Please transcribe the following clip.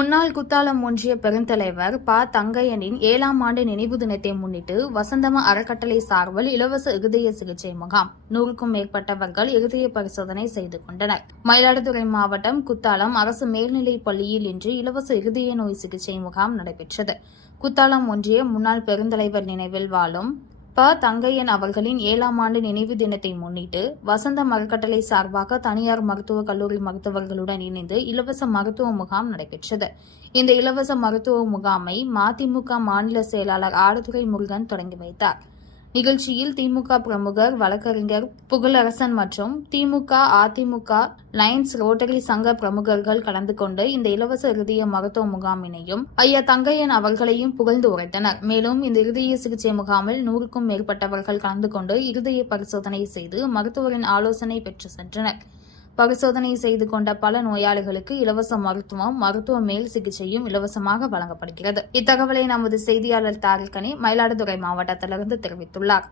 முன்னாள் குத்தாலம் ஒன்றிய பெருந்தலைவர் ப. தங்கையனின் ஏழாம் ஆண்டு நினைவு தினத்தை முன்னிட்டு வசந்தம அறக்கட்டளை சார்பில் இலவச இருதய சிகிச்சை முகாம். நூறுக்கும் மேற்பட்டவர்கள் இருதய பரிசோதனை செய்து கொண்டனர். மயிலாடுதுறை மாவட்டம் குத்தாலம் அரசு மேல்நிலைப் பள்ளியில் இன்று இலவச இருதய நோய் சிகிச்சை முகாம் நடைபெற்றது. குத்தாலம் ஒன்றிய முன்னாள் பெருந்தலைவர் நினைவில் வாழும் ப. தங்கையன் அவர்களின் ஏழாம் ஆண்டு நினைவு தினத்தை முன்னிட்டு வசந்த மரக்கட்டளை சார்பாக தனியார் மருத்துவக் கல்லூரி மருத்துவர்களுடன் இணைந்து இலவச மருத்துவ முகாம் நடைபெற்றது. இந்த இலவச மருத்துவ முகாமை மதிமுக மாநில செயலாளர் ஆடுதுறை முருகன் தொடங்கி வைத்தார். நிகழ்ச்சியில் திமுக பிரமுகர் வழக்கறிஞர் புகழரசன் மற்றும் திமுக அதிமுக லைன்ஸ் ரோட்டரி சங்க பிரமுகர்கள் கலந்து கொண்டு இந்த இலவச இருதய மருத்துவ முகாமினையும் ஐயா தங்கையன் அவர்களையும் புகழ்ந்து உரைத்தனர். மேலும் இந்த இருதய சிகிச்சை முகாமில் நூறுக்கும் மேற்பட்டவர்கள் கலந்து கொண்டு இருதய பரிசோதனை செய்து மருத்துவரின் ஆலோசனை பெற்று சென்றனர். பரிசோதனை செய்து கொண்ட பல நோயாளிகளுக்கு இலவச மருத்துவம் மருத்துவ மேல் சிகிச்சையும் இலவசமாக வழங்கப்படுகிறது. இத்தகவலை நமது செய்தியாளர் தாரிகனி மயிலாடுதுறை மாவட்டத்திலிருந்து தெரிவித்துள்ளார்.